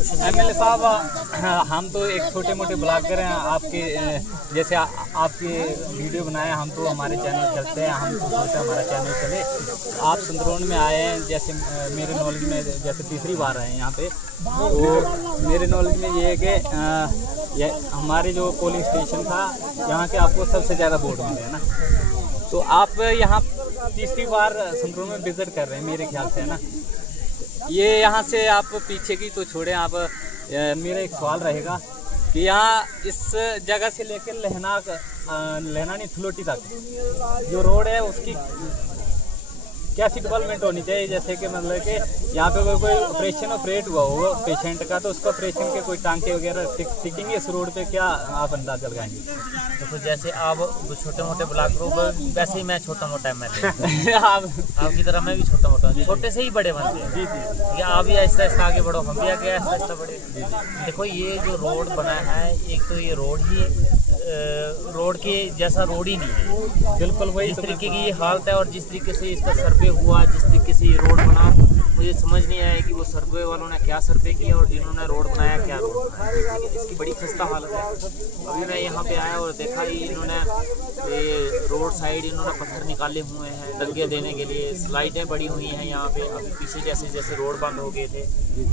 MLA साहब, हम तो एक छोटे मोटे ब्लॉगर हैं, आपके जैसे आपके वीडियो बनाए, हम तो हमारे चैनल चलते हैं, हम तो सोचते हैं हमारा चैनल चले। आप संद्रोन में आए हैं, जैसे मेरे नॉलेज में जैसे तीसरी बार आए हैं यहाँ पे, तो मेरे नॉलेज में ये है कि ये हमारे जो पोलिंग स्टेशन था यहाँ के आपको सबसे ज़्यादा वोट मिले हैं ना, तो आप यहाँ तीसरी बार संद्रोन में विजिट कर रहे हैं मेरे ख्याल से, है ना। ये यहाँ से आप पीछे की तो छोड़ें, आप मेरा एक सवाल रहेगा कि यहाँ इस जगह से लेकर लहनानी थलोटी तक जो रोड है उसकी कैसी डेवलपमेंट होनी चाहिए, जैसे कि मतलब कि यहाँ पे कोई ऑपरेशन ऑपरेट हुआ हो पेशेंट का, तो उसका ऑपरेशन के कोई टांके वगैरह टिकेंगे इस रोड पे, क्या आप अंदाजा लगाएंगे? तो जैसे आप छोटे मोटे ब्लॉगरों पर, वैसे ही मैं छोटा मोटा एमएलए आपकी तरह मैं भी छोटा मोटा, छोटे से ही बड़े बनते हैं। जी, आप भी ऐसा ऐसा आगे बढ़ो, हम भी आगे ऐसा ऐसा बढ़े। देखो ये जो रोड बना है, एक तो ये रोड के जैसा रोड ही नहीं है, बिल्कुल वही जिस तरीके की ये हालत है, और जिस तरीके से इसका सर्वे हुआ, जिस तरीके से ये रोड बना, मुझे समझ नहीं आया कि वो सर्वे वालों ने क्या सर्वे किया और जिन्होंने रोड बनाया क्या रोड बनाया। इसकी बड़ी खस्ता हालत है। अभी मैं यहाँ पे आया और देखा ही इन्होंने ये रोड साइड इन्होंने पत्थर निकाले हुए हैं दंगे देने के लिए, स्लाइडें बड़ी हुई हैं यहाँ पे। अभी पीछे जैसे रोड बंद हो गए थे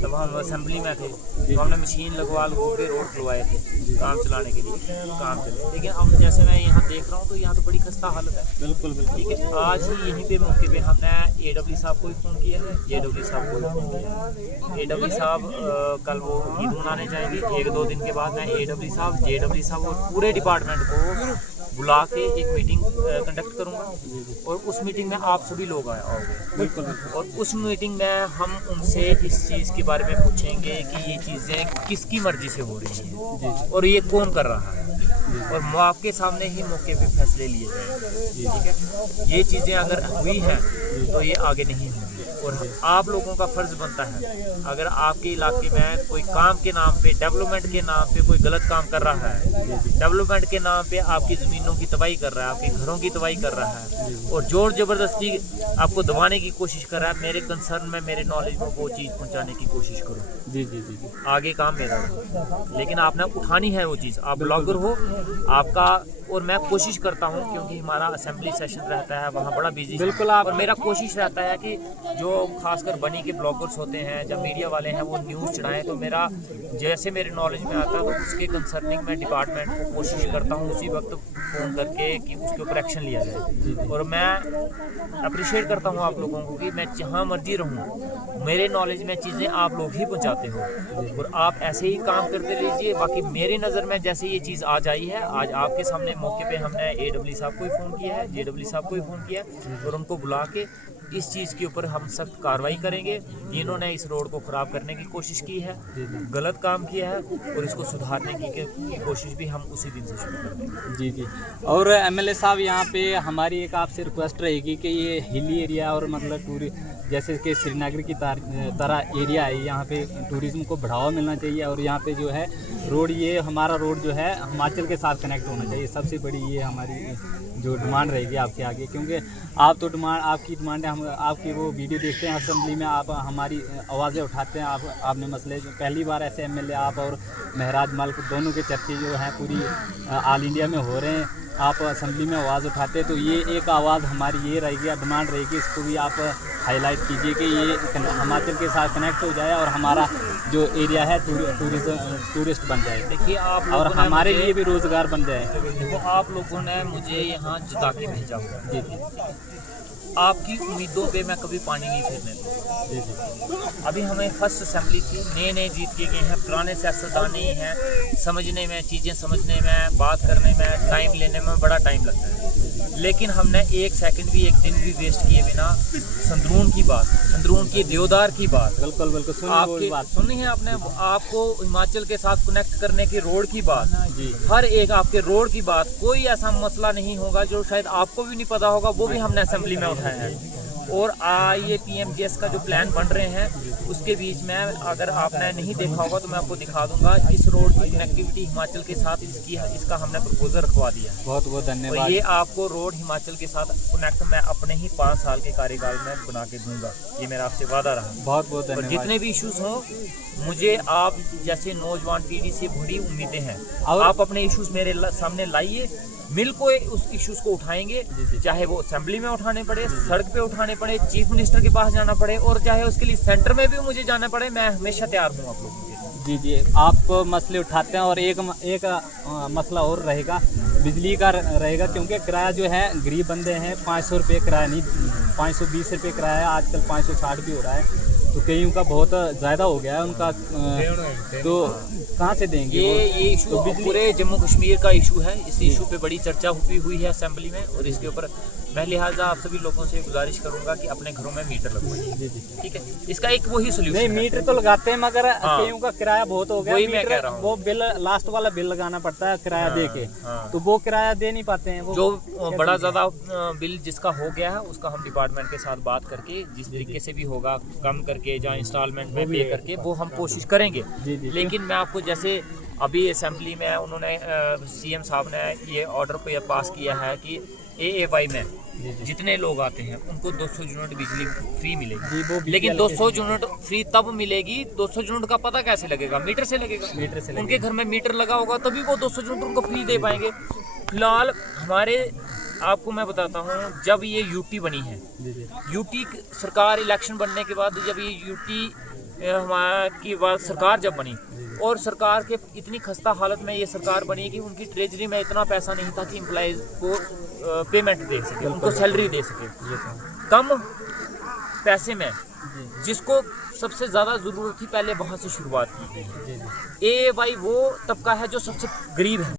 तब हम असेंबली में थे, तो हमने मशीन लगवा के रोड खुलवाए थे काम चलाने के लिए, काम चले। लेकिन अब जैसे मैं यहाँ देख रहा हूँ तो यहाँ तो बड़ी खस्ता हालत है। बिल्कुल बिल्कुल ठीक है। आज ही यहीं पे मौके पे हमने AW साहब को भी फ़ोन किया है, JW साहब को भी फ़ोन किया है। AW साहब कल वो ईद मनाने जाएंगे, 1-2 दिन के बाद मैं AW साहब, JW साहब और पूरे डिपार्टमेंट को बुला के एक मीटिंग कंडक्ट करूंगा, और उस मीटिंग में आप सभी लोग आओगे। बिल्कुल। और उस मीटिंग में हम उनसे इस चीज़ के बारे में पूछेंगे कि ये चीज़ें किसकी मर्जी से हो रही हैं और ये कौन कर रहा है, और आपके सामने ही मौके पे फैसले लिए जाएंगे। ठीक है। ये चीज़ें अगर हुई हैं तो ये आगे नहीं होंगी, और आप लोगों का फ़र्ज़ बनता है, अगर आपके इलाके में कोई काम के नाम पे, डेवलपमेंट के नाम पे कोई गलत काम कर रहा है, डेवलपमेंट के नाम पे आपकी ज़मीनों की तबाही कर रहा है, आपके घरों की तबाही कर रहा है, और ज़ोर ज़बरदस्ती आपको दबाने की कोशिश कर रहा है, मेरे कंसर्न में, मेरे नॉलेज में वो चीज़ पहुँचाने की कोशिश करो। जी जी जी। आगे काम मेरा है, लेकिन आपने उठानी है वो चीज़। आप ब्लॉगर हो आपका, और मैं कोशिश करता हूं, क्योंकि हमारा असेंबली सेशन रहता है वहां बड़ा बिजी। बिल्कुल। और मेरा कोशिश रहता है कि जो खासकर बनी के ब्लॉगर्स होते हैं, जब मीडिया वाले हैं, वो न्यूज़ चढ़ाएं, तो मेरा जैसे मेरे नॉलेज में आता है तो उसके कंसर्निंग मैं डिपार्टमेंट को कोशिश करता हूं उसी वक्त फ़ोन करके कि उसके ऊपर एक्शन लिया जाए। और मैं अप्रिशिएट करता हूं आप लोगों को कि मैं जहां मर्जी रहूं, मेरे नॉलेज में चीज़ें आप लोग ही पहुंचाते हो, और आप ऐसे ही काम करते रहिए। बाकी मेरी नज़र में जैसे ये चीज़ आज आई है, आज आपके सामने मौके पे हमने AW साहब को भी फ़ोन किया है, JW साहब को भी फ़ोन किया है, और उनको बुला के इस चीज़ के ऊपर हम सख्त कार्रवाई करेंगे। जिन्होंने इस रोड को ख़राब करने की कोशिश की है, गलत काम किया है, और इसको सुधारने की कोशिश भी हम उसी दिन से शुरू कर देंगे। जी जी। और MLA साहब, यहाँ पे हमारी एक आपसे रिक्वेस्ट रहेगी कि ये हिली एरिया और मतलब जैसे कि श्रीनगर की तरह एरिया है, यहाँ पे टूरिज़्म को बढ़ावा मिलना चाहिए, और यहाँ पे जो है रोड, ये हमारा रोड जो है हिमाचल के साथ कनेक्ट होना चाहिए। सबसे बड़ी ये हमारी जो डिमांड रहेगी आपके आगे, क्योंकि आप तो आपकी डिमांड है, हम आपकी वो वीडियो देखते हैं असेंबली में, आप हमारी आवाज़ें उठाते हैं, आपने मसले पहली बार ऐसे MLA आप और महराज मलिक दोनों के चर्चे जो हैं पूरी ऑल इंडिया में हो रहे हैं, आप असेंबली में आवाज़ उठाते हैं, तो ये एक आवाज़ हमारी ये रहेगी, डिमांड रहेगी, इसको भी आप हाईलाइट कीजिए कि ये हिमाचल के साथ कनेक्ट हो जाए और हमारा जो एरिया है टूरिस्ट बन जाए। देखिए आप और हमारे लिए भी रोज़गार बन जाए। देखो आप लोगों ने मुझे यहाँ जिता के भेजा हुआ। जी जी। आपकी उम्मीदों पे मैं कभी पानी नहीं फेरने दूँगा। जी जी। अभी हमें फर्स्ट असेंबली थी, नए जीत के गए हैं, पुराने सियासतदान नहीं हैं, समझने में, चीज़ें समझने में, बात करने में, टाइम लेने में बड़ा टाइम लगता है, लेकिन हमने एक सेकंड भी, एक दिन भी वेस्ट किए बिना संद्रून की बात, संद्रून की देवदार की बात, बिल्कुल बिल्कुल आपकी बात सुनी है आपने, आपको हिमाचल के साथ कनेक्ट करने की रोड की बात, हर एक आपके रोड की बात, कोई ऐसा मसला नहीं होगा जो शायद आपको भी नहीं पता होगा, वो भी हमने असेंबली में उठाया है। और ये PMGS का जो प्लान बन रहे हैं उसके बीच में अगर आपने नहीं देखा होगा तो मैं आपको दिखा दूंगा। इस रोड की कनेक्टिविटी हिमाचल के साथ इसका हमने प्रपोजल रखवा दिया है। बहुत बहुत और धन्यवाद। ये आपको रोड हिमाचल के साथ कनेक्ट मैं अपने ही 5 साल के कार्यकाल में बना के दूंगा, ये मेरा आपसे वादा रहा। बहुत बहुत और धन्यवाद। जितने भी इश्यूज हों, मुझे आप जैसे नौजवान पीढ़ी से बड़ी उम्मीदें हैं। और आप अपने इश्यूज मेरे सामने लाइए, मिल को उस इश्यूज को उठाएंगे, चाहे वो असेंबली में उठाने पड़े, सड़क पे उठाने पड़े, चीफ मिनिस्टर के पास जाना पड़े, और चाहे उसके लिए सेंटर में भी मुझे जाना पड़े, मैं हमेशा तैयार हूँ आप लोगों के लिए। जी जी, आप मसले उठाते हैं। और एक मसला और रहेगा, बिजली का रहेगा, क्योंकि किराया जो है गरीब बंदे हैं, 500 रुपये किराया नहीं, 520 रुपये किराया है, आजकल 560 भी हो रहा है, तो कईयों का बहुत ज़्यादा हो गया है उनका, तो कहाँ से देंगे? ये इशू तो पूरे जम्मू कश्मीर का इशू है। इस इशू पे बड़ी चर्चा हुई है असेंबली में, और इसके ऊपर मैं लिहाजा आप सभी लोगों से गुजारिश करूंगा कि अपने घरों में मीटर लगवाइए। ठीक है, इसका एक वही सोल्यूशन नहीं, है। मीटर तो लगाते हैं, मगर कईयों का किराया बहुत हो गया। वही मैं कह रहा हूँ। वो बिल, लास्ट वाला बिल लगाना पड़ता है किराया दे के, तो वो किराया दे नहीं पाते हैं। वो जो बड़ा ज़्यादा बिल जिसका हो गया है, उसका हम डिपार्टमेंट के साथ बात करके जिस तरीके से भी होगा, कम करके या इंस्टॉलमेंट में पे करके, वो हम कोशिश करेंगे। लेकिन मैं आपको जैसे अभी असेंबली में उन्होंने सीएम साहब ने ये ऑर्डर पे पास किया है कि AAY में जितने लोग आते हैं उनको 200 यूनिट बिजली फ्री मिलेगी। लेकिन 200 यूनिट फ्री तब मिलेगी, 200 यूनिट का पता कैसे लगेगा? मीटर से लगेगा। मीटर से उनके घर में मीटर लगा होगा तभी वो 200 यूनिट उनको फ्री दे पाएंगे। फिलहाल हमारे, आपको मैं बताता हूँ, जब ये यूटी बनी है, यूटी सरकार इलेक्शन बनने के बाद जब ये यूटी की बाद सरकार जब बनी, और सरकार के इतनी खस्ता हालत में ये सरकार बनी कि उनकी ट्रेजरी में इतना पैसा नहीं था कि एम्प्लॉइज को पेमेंट दे सके, उनको सैलरी दे सके। कम पैसे में जिसको सबसे ज़्यादा ज़रूरत थी, पहले वहाँ से शुरुआत की गई। AAY वो तबका है जो सबसे गरीब है।